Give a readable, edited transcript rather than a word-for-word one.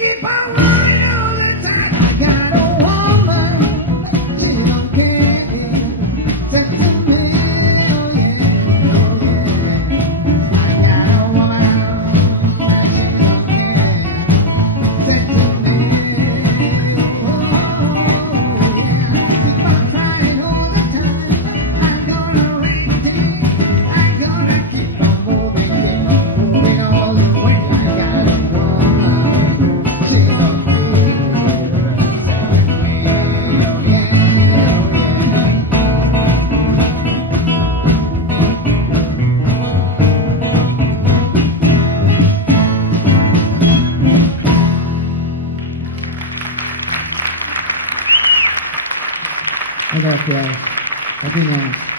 keep on running all the time. I got a woman, she don't care, just for me, oh yeah, oh yeah. I got a woman, she don't care, just for me, oh yeah. Keep on crying all the time. I'm gonna raise it, I'm gonna keep on moving all the way. I got a woman, she don't care. Gracias. Gracias.